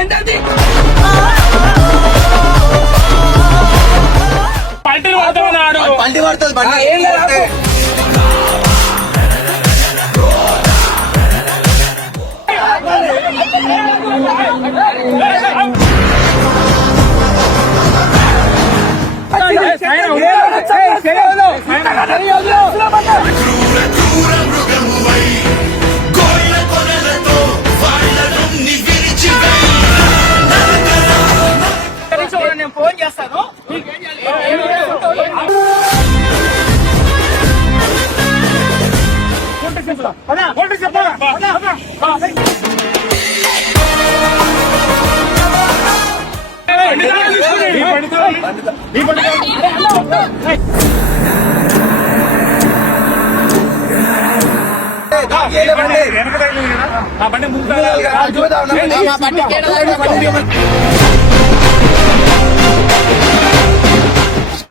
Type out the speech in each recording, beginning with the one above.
ఏంటది పంటి పడుతుంది ఏం లేదు నేను ఫోన్ చేస్తాను.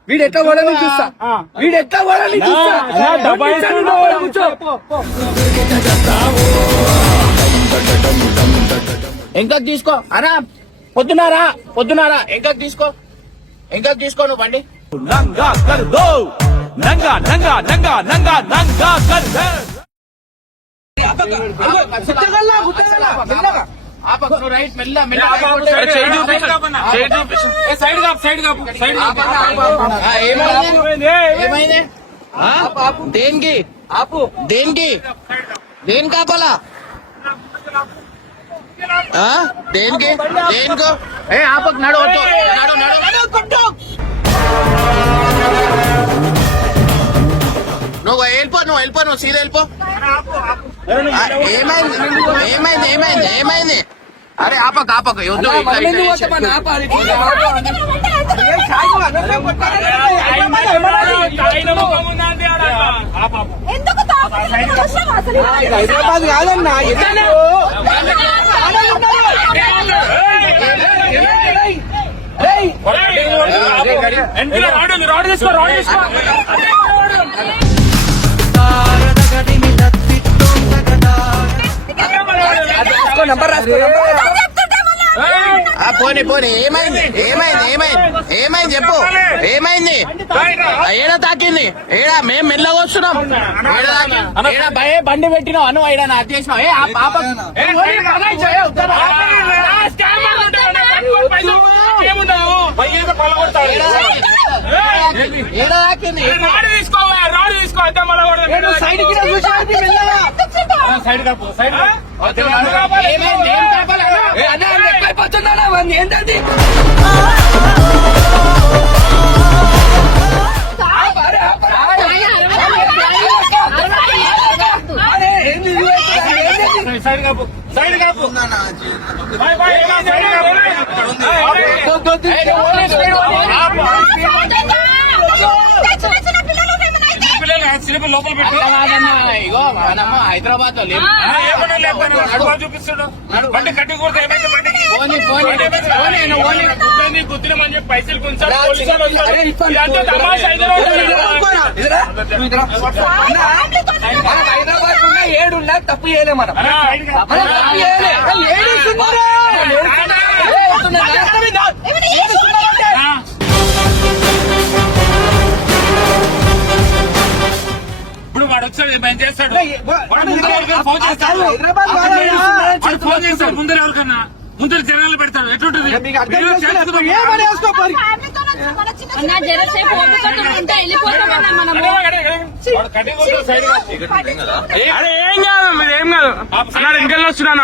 వీడు ఎట్లా పోవాలని చూస్తా, వీడు ఎట్లా పోవాలని చూస్తా. ఇంకా తీసుకో అనా, పొద్దున్నారా ఇంకా తీసుకో నువ్వు బండి. దేనికి దేనికి ఆపాలా దేనికో ఆపకు నడు నువ్వు వెళ్ళిపో నువ్వు సీదా వెళ్ళిపో. ఏమైంది అరే ఆపకు వద్దు. హైదరాబాద్ కాదన్నా నంబర్ రాసుకో. పోనీ ఏమైంది చెప్పు. ఏమైంది ఏడా తాకింది? ఏడా మేము మెల్లగా వస్తున్నాం. ఏడా బండి పెట్టినావు అను ఏడా నా చేసినావు. ఏడా తాకింది? ఏంటది సైడ్ కాపు లోపల పెట్టి ఇగో మనము హైదరాబాద్ లో చూపిస్తాడు. బండి కట్టి కొడితే ఏమైతే బండికి గుర్తున్నామని చెప్పి పైసలు కొంచెం హైదరాబాద్ ఉన్న 7 ఉన్నా తప్పు చేయలేము మనం. ఇప్పుడు వాడు వచ్చాడు ఏం చేస్తాడు? ఫోన్ చేస్తాడు ముందర ఎవరికన్నా ముందర జనాలు పెడతాడు. ఎట్లుంటుంది ఏం కాదు అన్నాడు. ఇంకెళ్ళి వస్తున్నాడు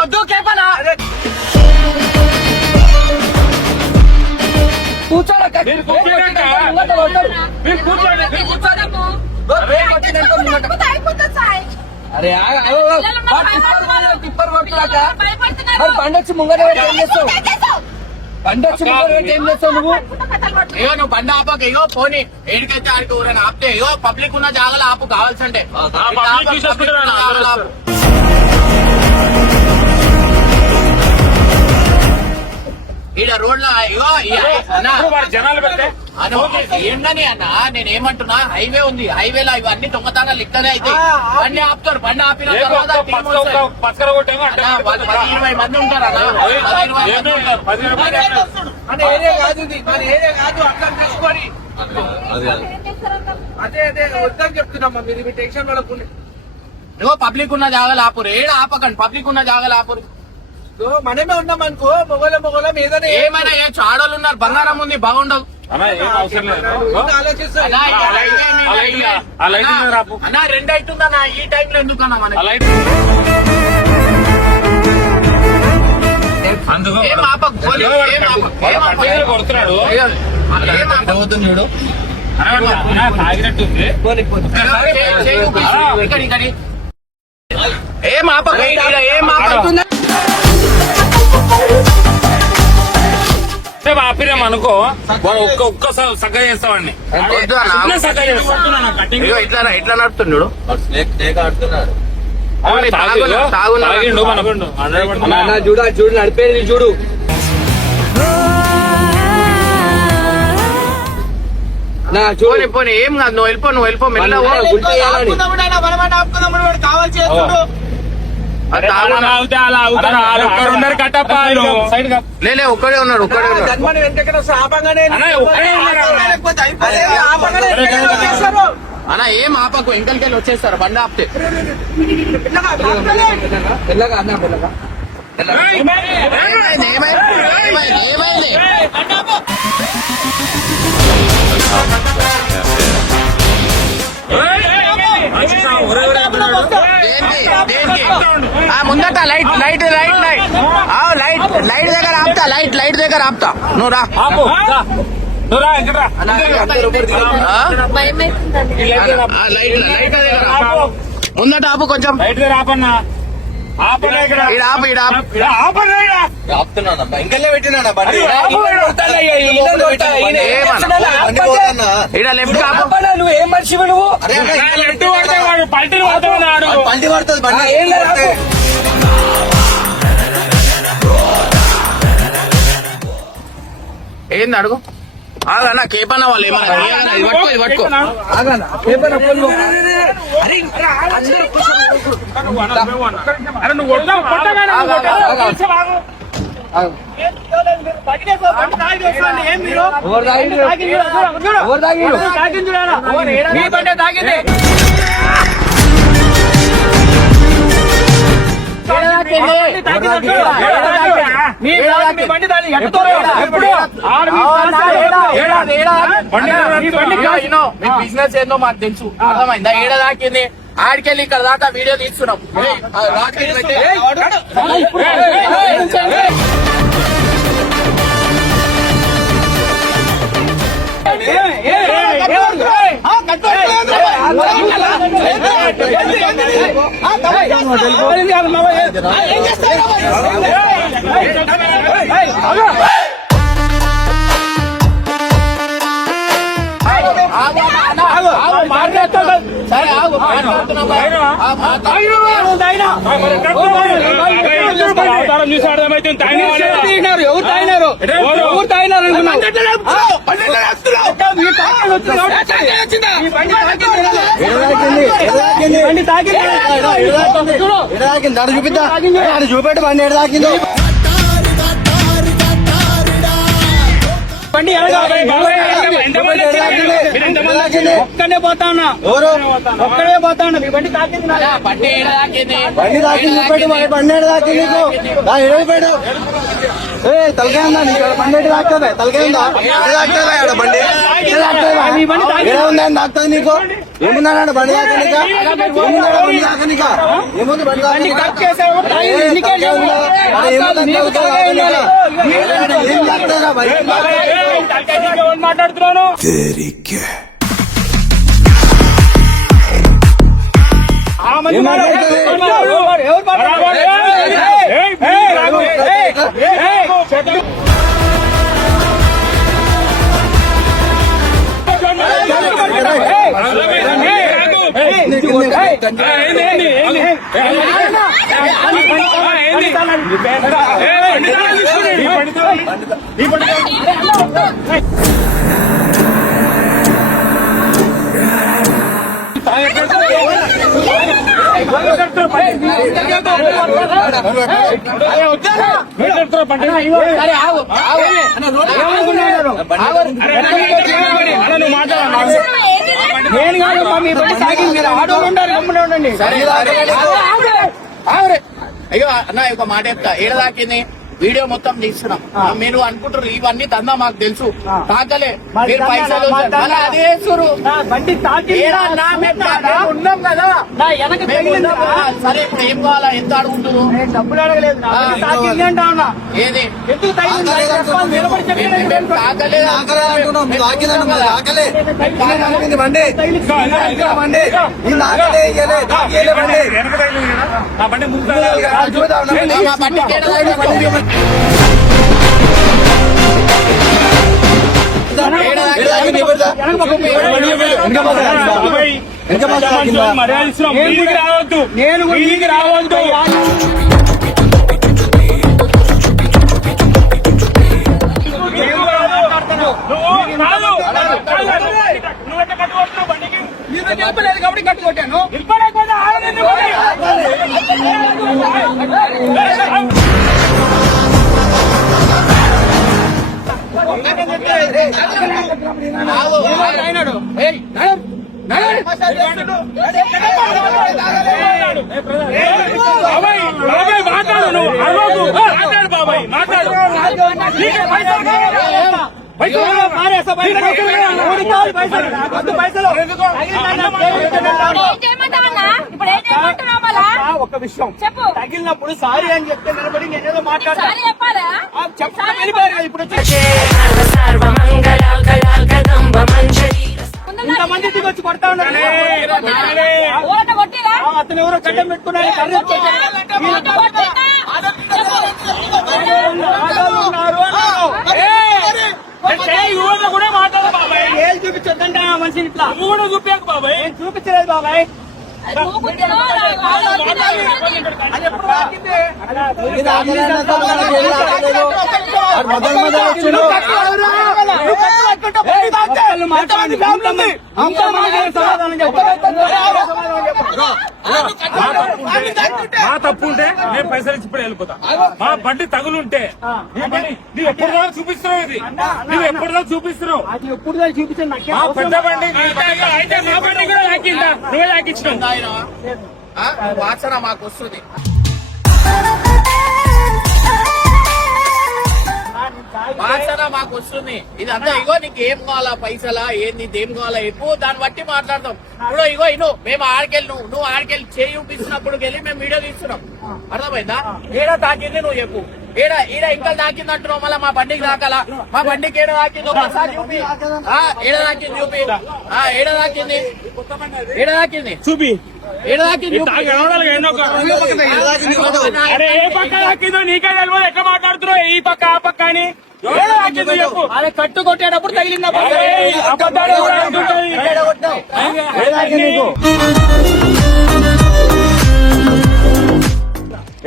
వద్దు కేపనా కూర్చోండి. అరే టిప్పర్ కొట్టులాక మరి బండొచ్చి ముంగర ఏం చేస్తావు? నువ్వు ఏవో నువ్వు బండి ఆపక ఇగో పోనీ ఏడికైతే ఆడికి ఊరైనా ఆపితే ఇగో పబ్లిక్ ఉన్న జాగాలో ఆపు కావాల్సింటే. ఈడ రోడ్ల ఇగో అన్న జనాలు పెడితే ఏంటని అన్న నేను ఏమంటున్నా హైవే ఉంది హైవేలో ఇవన్నీ దొంగతనాలు ఇక్కడే అయితే బండి ఆపుతారు బండి ఆపిన తర్వాత team వస్తారు. పచ్చకర కొట్టేమో అన్న, వాళ్ళు 10-20 మంది ఉంటారు అన్న 10-20 మంది ఉంటారు. 10 రూపాయలు మన ఏరియా కాదు ఇది, మన ఏరియా కాదు అర్థం చేసుకొని అదే అదే వద్దని చెప్తున్నామ్మా మీరు మీ టెన్షన్ పడకుండా. ఇగో పబ్లిక్ ఉన్న జాగాలు ఆపురు ఏడ ఆపకండి పబ్లిక్ ఉన్న జాగాలు ఆపురు ఇదిగో మనమే ఉన్నాం అనుకో మొగలం ఏదైనా ఏమైనా చేయొచ్చు ఆడోళ్ళు ఉన్నారు బంగారం ఉంది బాగుండదు అన్నా ఏం అవసరం లేదు ఆలోచిస్తా అన్నా, ఈ highway మీద ఆ లైట్ మీద రాపు అన్న 2 అవుతుందన్నా ఈ టైంలో ఎందుకన్నా ఆ మనకి లైట్ అందుకో ఏం ఆపకు, పోలీ, ఏం ఆపకు, ఏం ఆపకు. కొడుతున్నాడు ఏం ఆపకు. చూడు అన్నా, తాగినట్టుంది చేయి ఊపి, ఇక్కడ. ఏం ఆపకు, ఇక్కడ ఏం ఆపకు. ఆపిరాం అనుకో వాడు ఒక్క సగ్గ చేస్తావాడిని వద్దు అన్న. సగ్గ చేస్తాను ఇగో ఇట్లా నడుతున్నాడు తాగిండు మనకుండు చూడు చూడు నడిపేది చూడు నా చూడు పోనీ ఏం కాదు నువ్వు వెళ్ళిపో మెల్లగా పో. అది తాగమన్నా. లేలే ఒక్కడే ఉన్నాడు జన్మని వెంకటేశ్వర శాపంగానే అన్న ఏం ఆపకు ఇంకలికెళ్ళి వచ్చేస్తారు బండి ఆపితే మెల్లగా అన్నా మెల్లగా ఏమైంది దేనికి ఆ ముందట లైట్ దగ్గర ఆపుతా లైట్ దగ్గర ఆపుతా నువ్వు రా ఆపు నువ్వు రా ఇక్కడ ఆ, లైట్ దగ్గర ఆపు. ముందట ఆపు కొంచెం లైట్ రాపన్నా ఆపన్నా ఇక్కడ ఈడ ఆపు ఆపన్నా ఇంకల్లే పెట్టినా బండి ఈడ లెఫ్ట్ ఆపు నువ్వు ఏం మనిషివి నువ్వు ఎట్టు పడితే వాడు పల్టీలు పడతామన్నాడు బండి పడుతుంది బండి ఏం లేదు ఏంది అడుగు అన్న కేపన్న వాళ్ళు ఏమన్నా ఇది పట్టుకో అరే నువ్వు కొట్టగానే బిజినెస్ ఏందో మాకు తెలుసు అర్థమైందా ఏడ దాకింది ఆడికెళ్ళి ఇక్కడ దాకా వీడియో తీస్తున్నాం సరే ఆగు అవతారం చూసి అర్థమైతే ఎవరు తాగినారు ఎవరు తాగినారు చూపిద్దా చూపెట్టు బండి ఎడ తాకిందో బండి ఒక్కనే పోతా ఉన్నా ఒక్కడే పోతా ఉన్నా మీ బండి తాకింది బండి ఏడ దాకింది బండి తాకింది చూపెట్టు బండి ఎడ తాకింది పెట్టు ఏ తలకాయ ఉందా నీకు బండి ఎటు తాకుతుంది తలకాయ ఉందా తాకుతుంది బండి ఉందని తాకుతుంది నీకు ఏముందా బండి తాకనిక ఏముంది బండి మాట్లాడుతున్నాను అరే ఆగు, ఆగు. నేను కాదు మీ బండి సాగింది కదా, ఆటోలు ఉండాలి, గమ్మునే ఉండండి. సరే, సరే. ఆగురే. అయ్యో అన్న ఒక మాట చెప్తా, ఏడదాకింది వీడియో మొత్తం తీస్తున్నాం. మీరు అనుకుంటారు ఇవన్నీ దందా మాకు తెలుసు, తాకలే మీరు పైసలు మళ్ళీ అదే వేస్తురు. బండి తాకి ఏడా అన్నా, మేము ఉన్నాం కదా. మేము ఉన్నాం కదా. సరే ఇప్పుడు ఏం కావాలా, ఎంత అడుగుతున్నారు? డబ్బులు అడగలేదు, నా బండి తాకింది అంటా ఉన్నా. ఏది ఎందుకు తగిలింది? నిలబడి చెప్పండి. మేము తాకలేదు అంటున్నాం. మేము ఉన్నాం కదా. బండి నా బండి ముందు మా బండికి ఏడదాకి మర్యాద ఇస్తున్నాం. మీదికి రావద్దు, నేను మీదికి రావద్దు. నువ్వెట్లా కట్టుకుంటున్నావు బండికి? మీతో చెప్పలేదు కాబట్టి కట్టు కొట్టాను. నిలబడకపోతే ఆగలేదు. అయినాడు. బాబాయ్ బాబాయ్ మాట్లాడు, నువ్వు అరవకు. మాట్లాడు బాబాయ్, మాట్లాడు. నీకే పైసలు కావాలా? పైసలు మారేస్తా పైసలు. పైసలు ఇప్పుడు ఏం చేయమంటున్నావు మళ్ళా? ఒక్క విషయం చెప్పు. తగిలినప్పుడు సారీ అని చెప్తే నిలబడి నేనేదో మాట్లాడతా. సారీ చెప్పాలా? చెప్తా వెళ్ళిపోయారు కదా ఇప్పుడు వచ్చి. ముందు ఇంతమంది దిగి వచ్చి కొడతా ఉన్నారు. ఊరట కొట్టిరా? అతను ఎవరో చట్టం పెట్టుకున్నారు, కర్రీ ఊరట కొట్టిరా? ఆటోలు ఉన్నారు అన్నారు. ఊళ్ళో కూడా మాట్లాడు బాబాయ్. ఏళ్ళు చూపించొద్దంటే ఆ మనిషిని ఇట్లా నువ్వు కూడా చూపించకు బాబాయ్. నేను చూపించలేదు బాబాయ్. నువ్వు గుద్దినా? అది ఎప్పుడు తాకింది? ఒక్కళ్ళు మాట్లాడండి. అంతా మాట్లాడే సమాధానం చెప్పండి. మా తప్పు ఉంటే నేను పైసలు ఇచ్చి ఇప్పుడు వెళ్ళిపోతా. మా బండి తగులుంటే నీ బండి నువ్వు ఎప్పుడు దాకా చూపిస్తున్నావు, ఇది నువ్వు ఎప్పుడు దాకా చూపిస్తున్నావు. అది ఎప్పుడు దాకా చూపించండి నాకేం మా అవసరం పెద్ద లేదు. బండి నీ బండి అయితే మా బండి కూడా లాక్కిందా? నువ్వే లాక్కించినావు. వాసన మాకు వస్తుంది. వాసన మాకు వస్తుంది. ఇదంతా ఇగో నీకు ఏం కావాలా, పైసలా ఏంది, ఏం కావాలా ఎక్కువ దాన్ని బట్టి మాట్లాడతాం. ఇప్పుడు ఇగో ఇను మేము ఆడికెళ్ళి నువ్వు ఆడికెళ్ళి చేయి చూపిస్తున్నప్పుడు వెళ్ళి మేము వీడియో తీస్తున్నాం. అర్థమైందా? ఏడా తాకింది నువ్వు చెప్పు. ఈడ ఇంకా తాకింది అంటున్నావు, మళ్ళీ మా బండికి తాకాలా? మా బండికి ఏడ తాకింది ఒకసారి చూపి. ఏడ తాకింది చూపి. ఏడ తాకింది, ఏడ తాకింది చూపి. ఏడ తాకింది చూపి. అరే ఏ పక్క లాక్కిందో నీకే తెలియదు, ఎక్కడ మాట్లాడుతున్నావు? ఈ పక్క ఆ పక్క అని ఎవరు లాక్కిందో చెప్పు. అదే కట్టు కొట్టేటప్పుడు తగిలిందా? అరే, అబద్ధాలు కూడా అంటుంటాయి.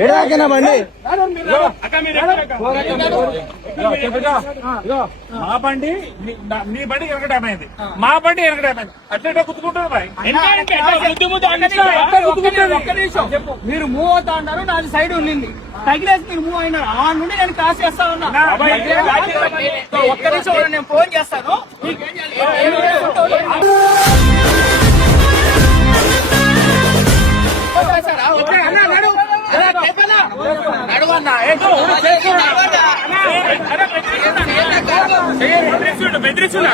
ఏడాకినా బండి అక్క మీరు ఎక్కడ? మా బండి నీ బండి వెనక డ్యామ్ అయింది, మా బండి వెనక డ్యామ్ అయింది. అట్లా గుర్తుకుంటారు బాయ్. ఒక్క నిమిషం చెప్పు. మీరు మూవ్ అవుతా ఉన్నారు, నాది సైడ్ ఉండింది, తగిలేసి మీరు మూవ్ అయినారు. ఆ నుండి నేను కాస్ చేస్తా ఉన్నా. ఒక్క నిమిషం నేను ఫోన్ చేస్తాను. నడువన్నా బెదిరిస్తున్నా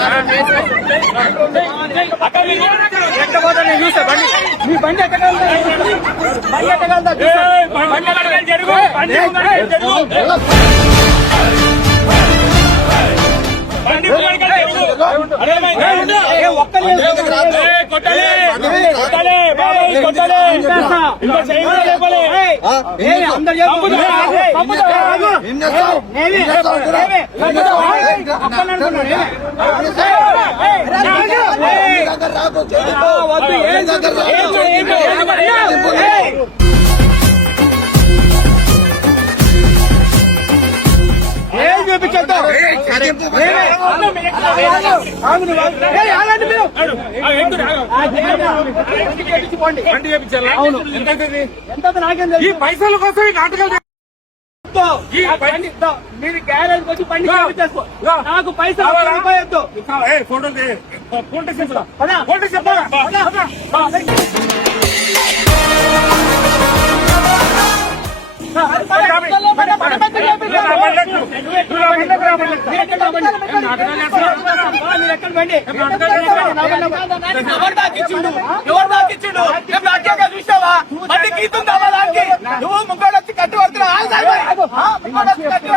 ఎక్కబోతా నేను చూసా బండి. మీ బండి ఎక్కడ బండి ఎక్కగలదా? జరుగు బండి ఒక్క నిమిషం కొట్టాలి కొట్టాలి బాబాయ్ కొట్టాలి. ఇంకా చేయమని చెప్పలే. అందరు ఏం చూపించద్దు. ఆగు నువ్వు ఆగు. ఏయ్, ఆగండి మీరు. ఆడు. ఆ, ఎక్కురు, ఆగు. ఆ, చేయండి. బండి చేయించుకోండి. బండి చేయించాలా? అవును. ఎంత అవుతుంది? ఎంత నాకేం ఈ తెలుసు? పైసల కోసం ఈ నాటకాలు ఈ ఆ బండి దో. మీరు గ్యారేజ్ వచ్చి బండి దో. చేయించేసుకో. దో. నాకు పైసలు కావాలా? రూపాయి వద్దు. ఫోటో ఫోటో చెప్తా పదా. ఫోటో చెప్పా ఎవరు దాకిచ్చిండు? ఎవరు దాకిచ్చిండు? ఏం నాకేగా చూసావా? బండి గీతం కావాలా దానికి? నువ్వు ముగ్గురు వచ్చి కట్టి పడుతున్నావు. ముగ్గురు వచ్చి కట్టి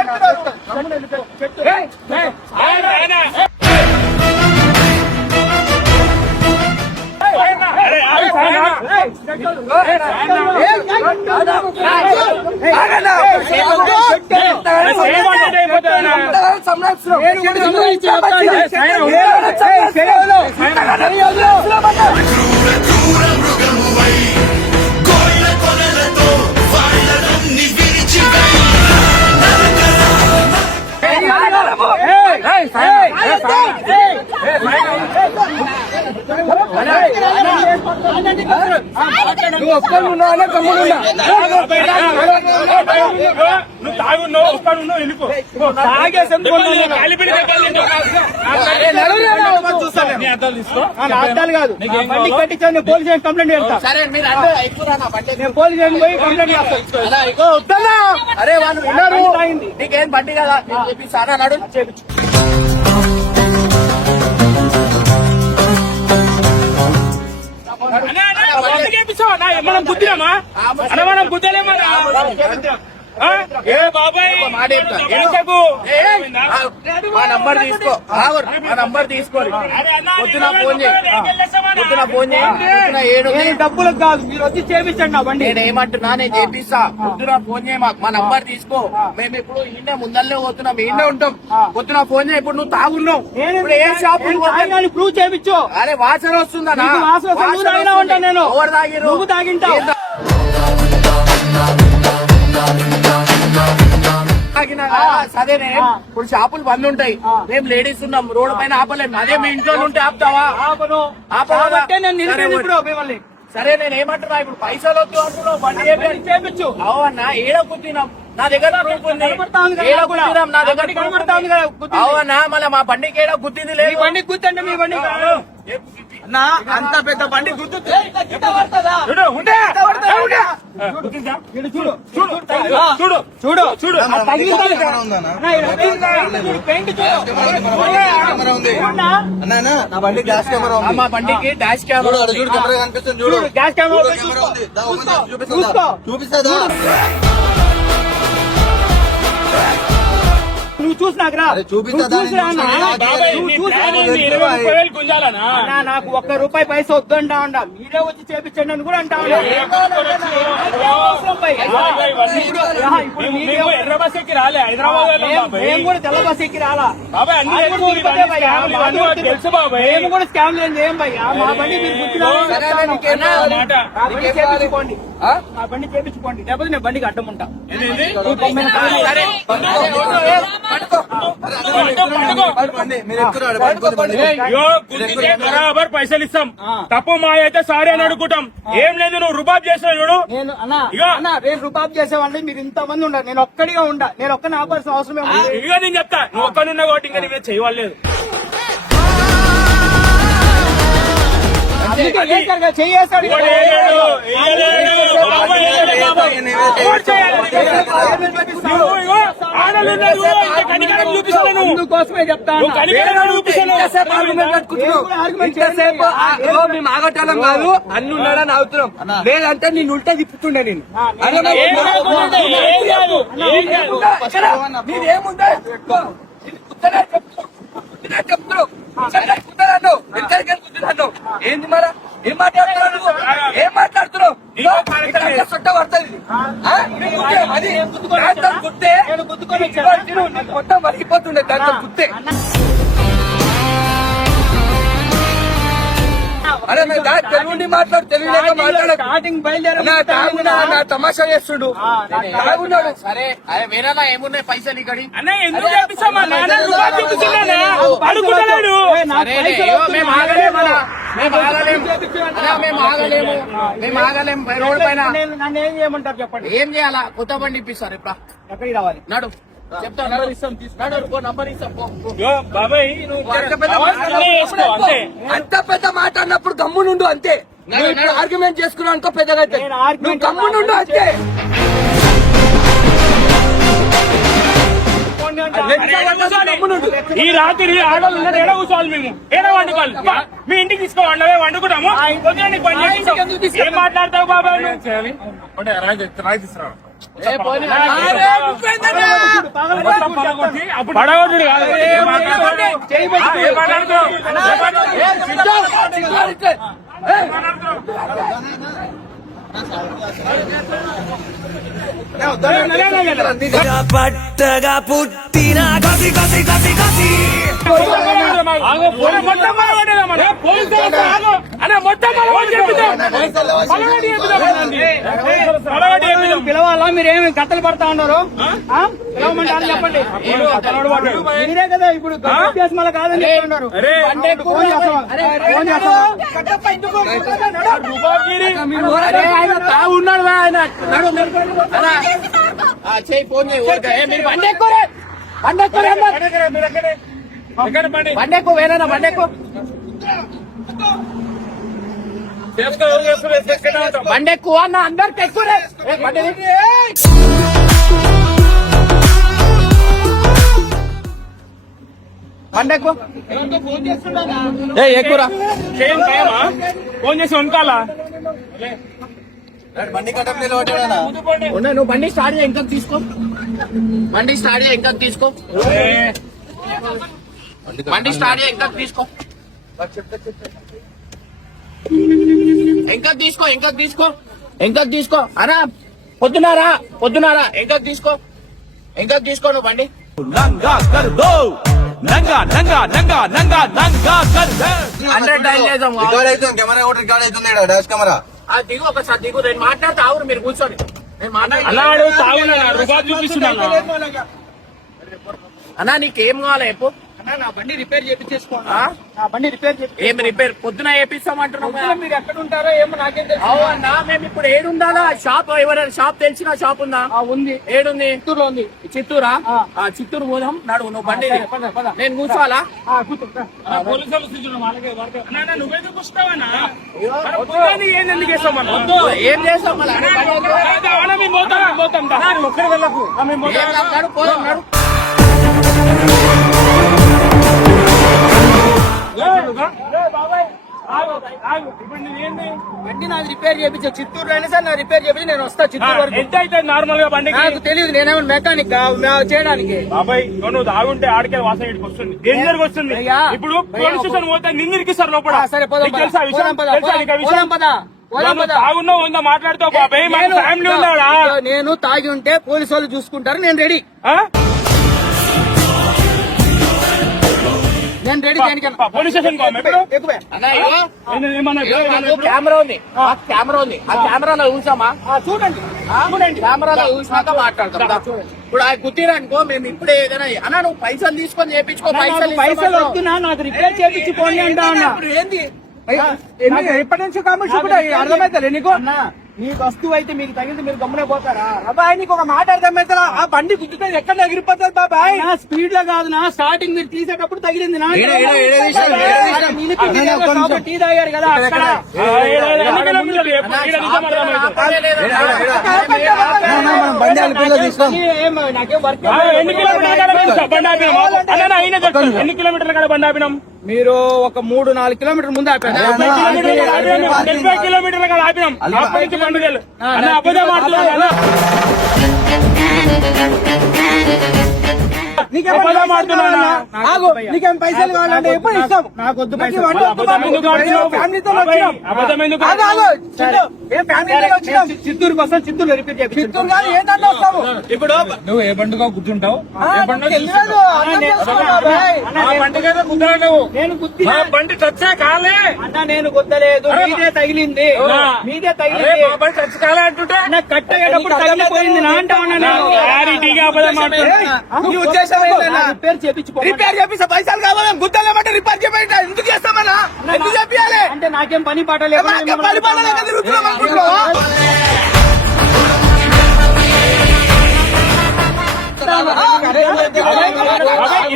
నువ్వు తాగున్నావు ఒక్కడున్నావు వెళ్ళిపో నీ అద్దాలు తీసుకో అర్థాలు కాదు. బండి కట్టించాను. నేను పోలీస్ స్టేషన్ కంప్లైంట్ చేస్తా. సరే మీరు అంటే ఎక్కువ నా బండి నేను పోలీస్ స్టేషన్ పోయి కంప్లైంట్ చేస్తా. అలా ఇగో వద్దన్నా. అరే వాళ్ళు విన్నారు. నీకేం బండి కదా నేను చెప్పిస్తాను అన్నాడు. చేపించు. మనం గుద్దినామా అన్న మనం గుద్దలేమన్నా ఏ బాబాయ్ మాట చెప్తా. మా నంబర్ తీసుకో. మా నంబర్ తీసుకోరు. పొద్దున ఫోన్ చేయి. పొద్దున ఫోన్ చేయి. పొద్దున 7 నేను డబ్బులకు కాదు, మీరు వచ్చి చేపించండి నా బండి. నేను ఏమంటున్నా నేను చేపిస్తా. పొద్దున ఫోన్ చేయి. మాకు మా నంబర్ తీసుకో. మేము ఇప్పుడు ఈయన ముందల్లే పోతున్నాం. ఈయనే ఉంటాం. పొద్దున ఫోన్ చేయి. ఇప్పుడు నువ్వు తాగున్నావు. ఇప్పుడు ఏ షాప్ ప్రూవ్ చేపించు. అరే వాసన వస్తుందన్నా. నీకు వాసన వస్తే నువ్వు తాగినా ఉంటా నేను. ఎవరు తాగిరు? నువ్వు తాగింటావు. సరేనే ఇప్పుడు షాపులు బంద్ ఉంటాయి. మేము లేడీస్ ఉన్నాం. రోడ్డు పైన ఆపలేము. అదే మీ ఇంట్లో ఉంటే ఆపుతావా? ఆపను. ఆపవా? కాబట్టే నేను నిలిపేది ఇప్పుడు మిమ్మల్ని. సరే నేను ఏమంటున్నా ఇప్పుడు పైసలు వద్దు అంటున్నావు. బండి చేపించు. అవునా ఏడ కుట్టినాం. నా దగ్గర రూపు ఉంది. కనబడతా ఉంది కదా ఏడ నాకు కూడా. కుట్టినాం. నా దగ్గర బండి కనబడతా ఉంది కదా, గుద్దింది. అవునా మళ్ళీ మా బండికి ఏడ గుద్దింది మీ లేదు. బండి గుద్దంటే మీ బండి కాదు. నా అంత పెద్ద బండి గుద్దుతుంది. చూడు ఉండే ఈడు చూడు చూడు చూడు చూడు చూడు ఆ తగిలింది. అన్నా, ఈడ పెయింట్ చూడు. చూడన్నా? నా బండి గ్యాస్ కెమెరా ఉంది. మా బండికి డాష్ కెమెరా చూడు, చూడు కెమెరా కనిపిస్తుంది చూడు. చూడు, గ్యాస్ కెమెరా చూడు, చూసుకో. కెమెరా ఉంది. దా, ఓపెన్ చేసి చూసుకో. చూపిస్తుందా? చూపిస్తుందా? నువ్వు చూసినాకరా. అరే చూపిస్తా నువ్వు చూసిరా అన్నా? బాబాయ్ నువ్వు నీ చూసిరా? ప్లాన్ ఏంది? 20,000 గుంజాలనా అన్నా, నాకు ₹1 పైసా వద్దంటా ఉండా. మీరే వచ్చి చేపించండి అని కూడా అంటా ఉండా. అవసరం పై. ఇప్పుడు మేము ఎర్ర బస్ ఎక్కి రాలే హైదరాబాద్ మేము కూడా తెల్ల బస్ ఎక్కి రాలా. బాబాయ్ అన్ని అది కూడా తిరుపతే భయ్యా. మాది కూడా తెలుసు బాబాయ్ మేము కూడా స్కామ్ ఏం చేయం భయ్యా. మా బండి మీరు గుర్తురాలని చెప్తాను. మాట నా బండి చేపించుకోండి. నా బండి చేపించుకోండి. లేకపోతే నేను బండికి అడ్డం ఉంటా. ఏంది? సరే బండి మీరు ఎక్కుతారు బండి బండి అయ్యో గుర్తితే బరాబర్ పైసలు ఇస్తాం. తప్పు మా అయితే సారీ అని అడుగుతాం. ఏం లేదు నువ్వు రుబాబ్ చేసిన చూడు. నేను అన్నా ఇగో. అన్నా నేను రుబాబ్ చేసేవాళ్ళని మీరు ఇంతమంది ఉండరు. నేను ఒక్కడిగా ఉండా. నేను ఒక్కని ఆపాల్సిన అవసరం ఏమి లేదు. ఇక నేను చెప్తా నువ్వు ఒక్కనున్నా కాబట్టి ఇంకా నీవే చేయలేదు. అందుకే వేశారు కదా, చెయ్యేశాడు కదా. అందుకోసమే చెప్తాను. మేము ఆగటాలం కాదు అన్ని ఉన్నాడని అవుతున్నాం. లేదంటే నేను ఉల్టా తిప్పుతుండే నేను. నీదేముందా చెప్తున్నావు ఏంది మరా ఏం మాట్లాడుతున్నావు? ఏం మాట్లాడుతున్నావు? సొట్ట పడుతుంది అది గుర్తే మొత్తం వరిగిపోతుండే దాంతో గుర్తే. అరే మీరు తెలుగుండి మాట్లాడు, తెలుగు లేక మాట్లాడు. స్టార్టింగ్ బయలుదేరి అన్నా, తాగున్నా, అన్నా, తమాషా చేస్తుడు. తాగున్నాడు. సరే అరే వేరేలా ఏమున్నాయి పైసలు ఇక్కడి అన్న ఎందుకు చేపిస్తామా నాన్న రుబాబ్ చూపిస్తున్నానా అడుగుతున్నాడు సరే ఇగో మేము ఆగలేమన్నా మేము ఆగలేము అన్నా, మేము ఆగలేము రోడ్ పైన నన్ను ఏం చేయమంటారు చెప్పండి. ఏం చేయాలా కొత్త బండి ఇప్పిస్తారు ఇప్పుడా ఎక్కడికి రావాలి? నడు చెప్తా నంబర్ ఇస్తాం నంబర్ ఇస్తాం పో. యో బాబాయ్ నువ్వు అంత పెద్ద మాట అట్లనే చేసుకో అంతే అంత పెద్ద మాట అన్నప్పుడు గమ్మునుండు అంతే. నువ్వు ఇప్పుడు ఆర్గ్యుమెంట్ చేసుకున్నావు అనుకో పెద్దగా అయితే. నేను argument నువ్వు గమ్మునుండు అంతే. ఈ రాత్రి ఆడవాళ్ళు ఉన్నది ఏడ కూర్చోవాలి మేము ఏడ వండుకోవాలి మీ ఇంటికి తీసుకో వండవే వండుకుంటాము పొద్దున నీకు పని చేపిస్తాం. ఏం మాట్లాడతావు బాబాయ్ ఏ పోనీ. పడగొట్టుడు కాదు ఏం మాట్లాడతావు? ఏం మాట్లాడతావు? పట్టగా పుట్టిన కసి కసి కసి కసి పిలవాలా? మీరు ఏమి కట్టలు పడతా ఉన్నారు? పిలవమంటారు చెప్పండి. మీరే కదా ఇప్పుడు కేసు మళ్ళీ కాదని చెప్తున్నారు. ఫోన్ చేస్తావా? ఫోన్ చేస్తావా? అరే ఆయన తాగున్నాడు ఆయన నడు అన్నా. చేయి ఫోన్ చేయి ఊరికే. ఏ, మీరు బండి ఎక్కురే బండి ఎక్కువ వేరేనా బండి ఎక్కువ బండి ఎక్కువ అన్న అందరికి ఎక్కువరే బండి ఎక్కువ ఎక్కువరా ఫోన్ చేసి వంకాలా బండి కట్టం నిలబడ్డాడనా? నువ్వు బండి స్టార్ట్ చేయి ఇంకా తీసుకో బండి స్టార్ట్ చేయి ఇంకా తీసుకో బండి స్టార్ట్ చేయి ఇంకా తీసుకో ఇంకా తీసుకో అరా పొద్దునారా ఇంకా తీసుకో నువ్వు బండి నంగా కర్ దో నంగా నంగా నంగా నంగా నంగా కర్ దే 100 డైల్ చేద్దాం రికార్డ్ అవుతుంది, కెమెరా కూడా రికార్డ్ అవుతుంది ఈడ, డాష్ కెమెరా. దిగు ఒకసారి దిగు నేను మాట్లాడతా ఆవురు మీరు కూర్చొని నేను అన్నాడు తాగున్నా రుబాబ్ చూపిస్తున్నాను అన్నా నీకేం కావాలి చెప్పు అన్నా, నా బండి రిపేర్ చేయించేసుకోండి. ఆ? నా బండి రిపేర్ చేయించు. ఏం రిపేర్ పొద్దున వేపిస్తామంటున్నావు కదా? మీరు ఎక్కడ ఉంటారో ఏమో నాకేం తెలుసు. అవునా మేము ఇప్పుడు ఏడుండాలా షాప్ ఎవరైనా షాప్ తెలిసిన షాప్ ఉందా? ఉంది, ఏడుంది చిత్తూరులో ఉంది. చిత్తూరా ఆ. చిత్తూరు పోదాం నడువు నువ్వు బండి సరే, పద, పద. నేను కూర్చోవాలా కూర్చో. పోలీసు నువ్వెందుకు వస్తావన్నా ఏం ఎందుకు వేస్తామన్నా ఏం చేస్తాం మళ్ళీ? మేము పోతాం ఒక్కరి వెళ్ళకు మేము ఏం కాదు, నడు, పోదాం నడు బండి నాది రిపేర్ చేయించా. చిత్తూరు అయినా సార్ నా రిపేర్ చేయించి నేను వస్తా చిత్తూరు వరకు. ఎంత అయితే నార్మల్ గా బండికి నాకు తెలియదు, నేనేమన్నా మెకానిక్ చేయడానికి. బాబాయ్ నువ్వు తాగుంటే ఆడికే వాసన ఇటుకు వస్తుంది డేంజర్ గా వస్తుంది అయ్యా, ఇప్పుడు పోలీస్ స్టేషన్ పోతే నిన్ను ఇరికిస్తారు లోపల సరే పోదాం నీకు తెలుసా ఆ విషయం? పోదాం పద, తెలుసా నీకు ఆ విషయం? పోదాం పద, పోదాం పద. తాగున్నావు ఉందా మాట్లాడుతావు బాబాయ్ మన ఫ్యామిలీ ఉన్నాడా నేను తాగి ఉంటే పోలీసు వాళ్ళు చూసుకుంటారు. నేను రెడీ దేనికన్నా. పోలీస్ స్టేషన్ ఎక్కువే. అన్నా ఇగో ఏమన్నా కెమెరా ఉంది ఆ కెమెరాలో చూసామా? చూడండి కెమెరాలో చూసినాక మాట్లాడతాం ఇప్పుడు ఆ కుట్టిరనుకో మేము ఇప్పుడే ఏదైనా అన్నా నువ్వు పైసలు తీసుకొని చేయించుకో పైసలు వస్తున్నా, నాకు రిపేర్ చేయించి పోనీ అంటా ఉన్నా. ఏంది ఎప్పటి నుంచి కామెంట్స్ కూడా అర్థమైతే నీకు? మీకు వస్తువు అయితే మీకు తగిలింది మీరు గమ్మునే పోతారా? బాబాయ్ నీకు ఒక మాట అర్థమైతే ఆ బండి గుద్దుతే ఎక్కడ ఎగిరిపోతుంది బాబాయ్. నా స్పీడ్ లో కాదు, నా స్టార్టింగ్ మీరు తీసేటప్పుడు తగిలింది. టీ తాగారు కదా అక్కడ. బండి అలిపిలో తీసుకో. నాకేం వర్క్ ఎన్ని కిలోమీటర్ల బండి ఆపినాం ఎన్ని కిలోమీటర్ల కాడ బండి ఆపినాం మీరు ఒక 3-4 కిలోమీటర్ ముందు ఆపారు. 70 కిలోమీటర్ల కాడ ఆపినాం అప్పటి నుంచి పండుగలు అన్న అబద్ధం ఆడుతున్నాను నీ నీకేం పైసలు కావాలంటే ఎప్పుడు ఇస్తాం. నాకొద్దు నాకు పైసలు. ఇవన్నీ వద్దు బాబు. ఎందుకు ఆడుతున్నావు? ఫ్యామిలీతో బాబాయ్, వచ్చినాం. అబద్ధం ఎందుకు ఆగు, ఆగు. చిత్తూరు. ఏం ఫ్యామిలీతో వచ్చినాం. చిత్తూరుకి వస్తాం, చిత్తూరులో రిపీట్ చిత్తూరు కాదు, ఏ దాంట్లో వస్తాము? ఇప్పుడు నువ్వు ఏ బండిగా గుర్తుంటావు ఏ బండిలో తెలియదు. అర్థం చేసుకో బాబాయ్. ఆ బండికైతే కుదరవు నువ్వు నేను గుద్ది మా బండి టచ్ కాలే అన్న, నేను గుద్దలేదు, అరే మీదే తగిలింది, మీదే అరే తగిలింది. మా బండి టచ్ కాలే అంటుంటే నాకు కట్ అయ్యేటప్పుడు తగిలిపోయింది నా అంటా ఉన్నా నేను. క్లారిటీగా అబద్ధం మాట్లాడు. నీ ఉద్దేశం ఏంటన్నా? రిపేర్ చేపించుకో. రిపేర్ చేపిస్తే పైసలు కావాలి, గుద్దలేమంటే రిపేర్ చేయండి. ఎందుకు చేస్తామన్నా? ఎందుకు చెప్పాలి? అంటే నాకేం పని పాట లేదు. మాకేం పని పాట లేక తిరుగుతున్నాం అనుకుంటున్నావా?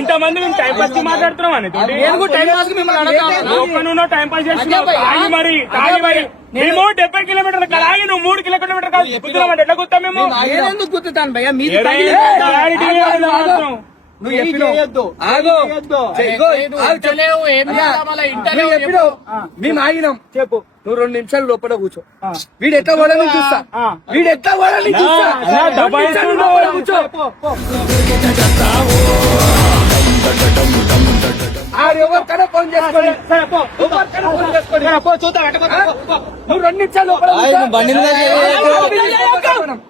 ఇంతమంది మేము టైం పాస్ కి మాట్లాడుతున్నాం అని నేను కూడా టైం పాస్ కి మిమ్మల్ని అడగను. నువ్వు టైం పాస్ చేస్తున్నావు తాగి మరి మేము 70 కిలోమీటర్లు ఆగి నువ్వు 3 కిలోమీటర్లు కాదు గుద్దున్నామంటే ఎట్లా గుద్దాం మేము నేను ఎందుకు గుద్దుతాను భయ్యా, మీది ఏరే, తగిలింది. క్లారిటీగా అబద్ధం మాట్లాడుతున్నావు. నువ్వు చెప్పినావు. చేయొద్దు. ఆగు. చేయొద్దు. ఇగో, ఆగు, ఇంటలేవు, ఏం చేయాలా మళ్ళా? ఇంటలేవు, నువ్వు చెప్పినావు. చెప్పు. మేము ఆగినాం. చెప్పు. నువ్వు 2 నిమిషాలు లోపల కూర్చో. వీడు ఎట్లా పోవాలని చూస్తా. వీడు ఎట్లా పోవాలని చూస్తా. అన్నా, 2 దబాయిస్తున్నావు. నిమిషాలు లోపల కూర్చో. పో, పో. ఎవరికైనా ఫోన్ చేసుకోండి. సరే, పో. ఎవరికైనా ఫోన్ చేసుకోండి. సరే, పో, చూద్దాం. ఎట్ట పోతావు? పో, పో. నువ్వు 2 నిమిషాలు లోపల ఆయ్, కూర్చో. నువ్వు బండి మీద సాయి అరే, తాగి పెద్దగా ఉన్నాడు.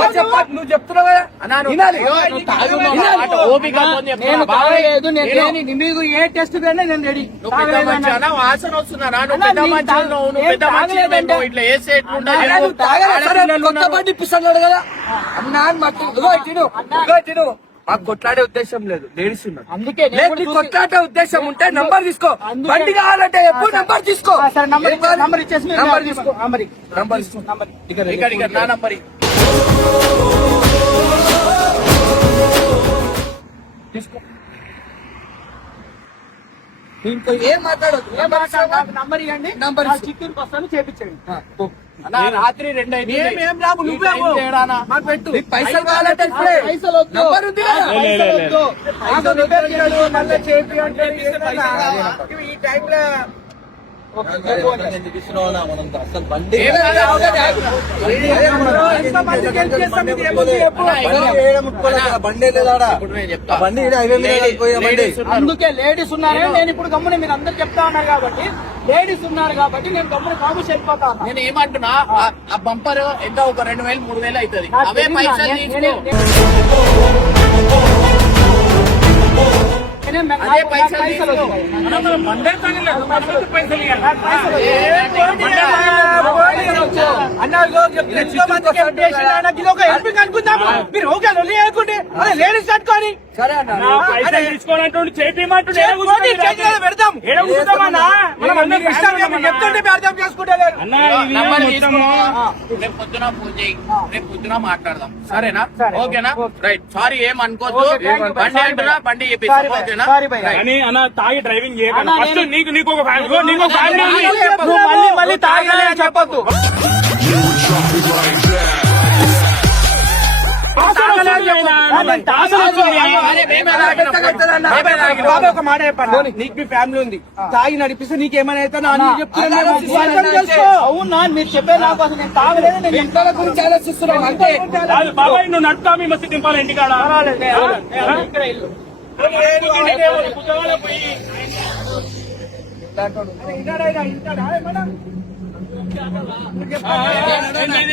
నువ్వు చెప్ప- నువ్వు చెప్తున్నావు కదా. అన్నా, నువ్వు వినాలి. నువ్వు తాగి ఉన్నావు. వినాలి. మాట ఓపికతో చెప్తున్నా. నేను బాబాయ్, తాగలేదు, నేను నేను- లేని. మీకు ఏ టెస్ట్ కన్నా నేను రెడీ. నువ్వు పెద్ద మంచి అన్న వాసన వస్తున్నారా? నువ్వు అన్నా, పెద్ద నేను మంచి తాగ- నువ్వు నేను పెద్ద మంచి తాగలేదంటే- నువ్వు ఇట్లా వేసే ఎట్లుండాలి? అరే, నువ్వు తాగలే. సరే, కొత్త బండి ఇప్పిస్తున్నాడు కదా. అన్నా అని మట్టి ఇగో తిను. ఇగో తిను. మాకు కొట్లాడే ఉద్దేశం లేదు, లేడీస్ ఉన్నారు. అందుకే నేను లేదు, కూడా నీకు చూసి- కొట్లాడే ఉద్దేశం ఉంటే నంబర్ తీసుకో. అందుకే- బండి కావాలంటే ఎప్పుడు నంబర్ తీసుకో. సరే, నంబర్ ఏం కావాలి? నంబర్ ఇచ్చేసి మీరు నంబర్ తీసుకో. నంబర్ నంబర్ తీసుకో. నంబర్ ఇక్కడ నా నంబర్ ఇయ్యి. తీసుకో. ఇంకో ఏం మాట్లాడొద్దు. నంబర్ ఇవ్వండి. నంబర్ నా ఇచ్చు. చిత్తూరుకి వస్తాను, చేపించండి. అన్నా, రాత్రి 2 అయింది. ఏం రాము, నువ్వే ఏం చేయడానా? మాకు పెట్టు. నీకు పైసలు కావాలంటే ఇప్పుడే. పైసలు వద్దు. నంబర్ ఉంది కదా. లే, లే, లే, లే. పైసలు రిపేర్ చేయడు, మళ్ళీ చేపి అంటే ఇవి ఈ టైంలో అసలు బండి ఏం కాదు, ఎంతమందికి హెల్ప్ చేస్తాం, ఇది ఏముంది చెప్పు. అన్నా, ఇగో. బండి ఏడ ముట్టుకోలేదు కదా, బండే లేదాడా ఇప్పుడు నేను చెప్తా. ఆ బండి ఈడ హైవే మీద వెళ్ళిపోయిన బండి. లేడీస్ ఉన్నారు. అందుకే లేడీస్ ఉన్నారని నేను ఇప్పుడు గమ్మున మీరు అందరు చెప్తా ఉన్నారు కాబట్టి లేడీస్ ఉన్నారు కాబట్టి నేను గమ్మున కాము వెళ్ళిపోతా ఉన్నా. నేను ఏమంటున్నా ఆ బంపర్ ఎంత ఒక 2,000 3,000 అవుతుంది. నాకు అవే తెలియదు పైసలు నా, తీసుకో. అదే పైసలు తీసుకో. అన్నా, మనం బండే తగలేదు మనకు పైసలు ఇవ్వాలి. అన్న ఎంతో మందికి హెల్ప్ చేసిన ఆయనకి ఇది ఒక హెల్పింగ్ అనుకుందాము. మీరు ఓకే లేకుంటే అదే లేడీస్ కట్టుకొని సరే అన్న. నా పైసలు తీసుకోవాలంటే చేపిమంటుండే పోటీ చేతిలో పెడదాం. ఏడ కూర్చుంటామన్నా? మనం అందరం ఇష్టంగా మీరు చెప్తుంటే మీరు అర్థం చేసుకుంటలేరు. అన్నా, ఇవి నంబర్ మొత్తము తీసుకో. రేపు పొద్దున ఫోన్ చేయి. రేపు పొద్దున మాట్లాడదాం. సరేనా? సరే. ఓకేనా? ఓకే. రైట్. సారీ ఏం అనుకోవద్దు. Okay, thank you. బండి సారీ అంటున్నా భయ్యా. బండి సారీ చెప్పేసి. భయ్యా. ఓకేనా? సారీ భయ్యా. కానీ అన్న తాగి డ్రైవింగ్ చేయకండి. అన్నా, ఫస్ట్ నేను- నీకు ఒక ఫ్యామిలీ ఉంది. నువ్వు మళ్ళీ మళ్ళీ తాగాలి అని చెప్పొద్దు. అరే, మేమే తాగినాం. మేమే తాగినాం. బాబాయ్ ఒక మాట చెప్పాను. నీకు మీ ఫ్యామిలీ ఉంది, తాగి నడిపిస్తే నీకేమైనా అయితే అర్థం చేసుకో. అవునా మీరు చెప్పే నాకు అసలు నేను తాగలేదు, నేను పిల్లల గురించి ఆలోచిస్తున్నాం అంతే. కాదు, బాబాయ్ నువ్వు నడుతా మీ మస్తు దింపాలి ఇంటికాడ. ఇక్కడ ఇల్లు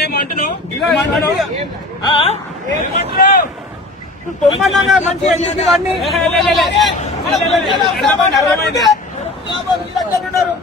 ఏమంటున్నావు? ఏమంటున్నావు? పొమ్మన్నా మంచి ఇవన్నీ లే, లే, లే. ఉన్నారు